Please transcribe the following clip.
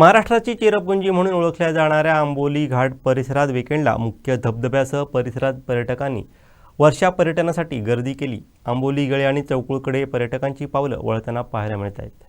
महाराष्ट्राची चेरपुंजी म्हणून ओळखल्या जाणाऱ्या आंबोली घाट परिसरात वीकेंडला मुख्य धबधब्यासह परिसरात पर्यटकांनी वर्षा पर्यटनासाठी गर्दी केली। आंबोली गळे आणि चौकुळकडे पर्यटकांची पावलं वळताना पाहायला मिळत आहेत।